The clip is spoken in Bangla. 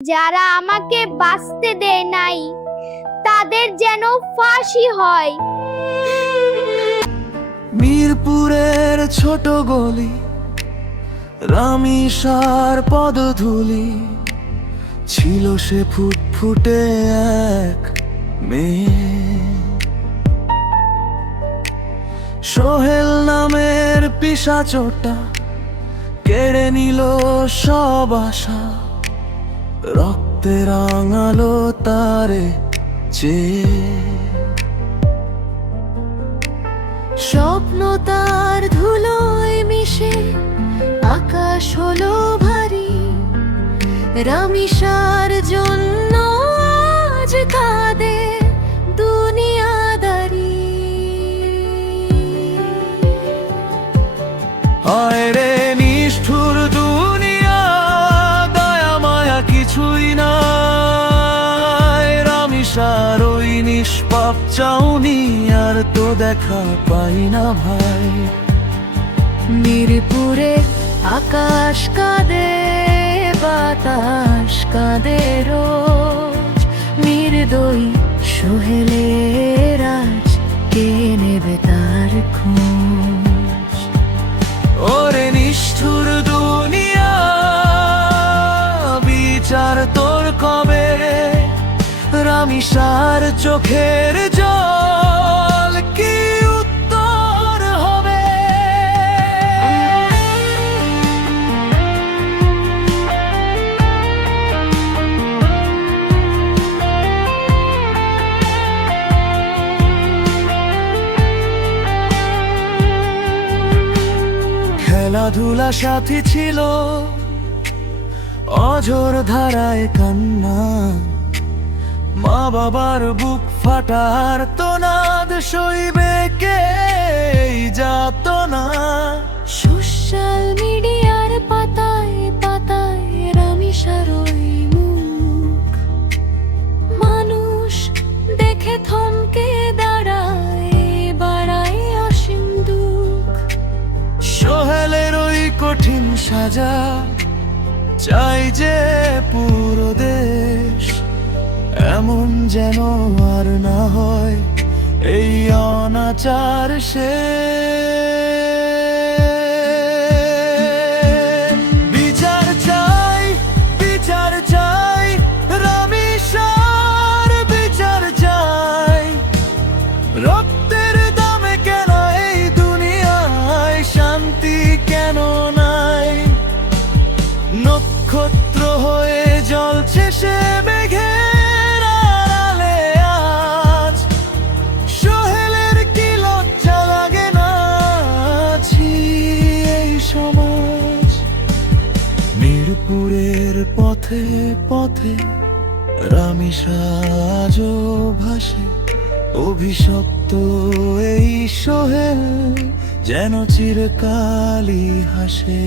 যারা আমাকে বাঁচতে দেয় নাই তাদের যেন ফাঁসি হয়। মিরপুরের ছোট গলি, রামিসার পদধূলি, ছিল সে ফুটফুটে এক মেয়ে। সোহেল নামের পিশাচটা কেড়ে নিল সব আশা, রক্তে রাঙালো তারে চেয়ে। স্বপ্ন তার ধুলোয় মিশে আকাশ হলো ভারী, রামিসার জন্য আজ কাঁদে দুনিয়াদারি। হায় রে নিষ্ঠুর দুনিয়া, দয়া মায়া কিছুই নাই। রামিসার ওই নিষ্পাপ চাউনি আর তো দেখা পাই না ভাই। মিরপুরে আকাশ কাঁদে, বাতাস কাঁদে রোজ, নির্দয়ী সোহেলের আজ কে নেবে তার খোঁজ। ওরে নিষ্ঠুর দুনিয়া, বিচার তোর কবে? রামিসার চোখের জল কি উত্তর হবে? খেলাধুলা সাথী ছিল, অঝোর ধারায় কান্না, মা বাবার বুক ফাটার তোনাদ সইবে কে যাতনা। সোশ্যাল মিডিয়ার পাতায় পাতায় রামিসার ওই মুখ, মানুষ দেখে থমকে দাঁড়ায়, বাড়ায় অসীম দুঃখ। সোহেলের ওই কঠিন সাজা চাই যে পুরো দেশ, এমন যেন আর না হয় এই অনাচার শেষ। বিচার চাই, বিচার চাই, রামিসার বিচার চাই। রক্তের দামে কেন এই দুনিয়ায় শান্তি কেন নাই? নক্ষত্র হয়ে জ্বলছে সে মেঘের আড়ালে আজ, সোহেলের কি লজ্জা লাগে না আছি এই সমাজ। মিরপুরের পথে পথে রামিসা আজও ভাসে, অভিশপ্ত এই সোহেল যেন চিরকালই হাসে।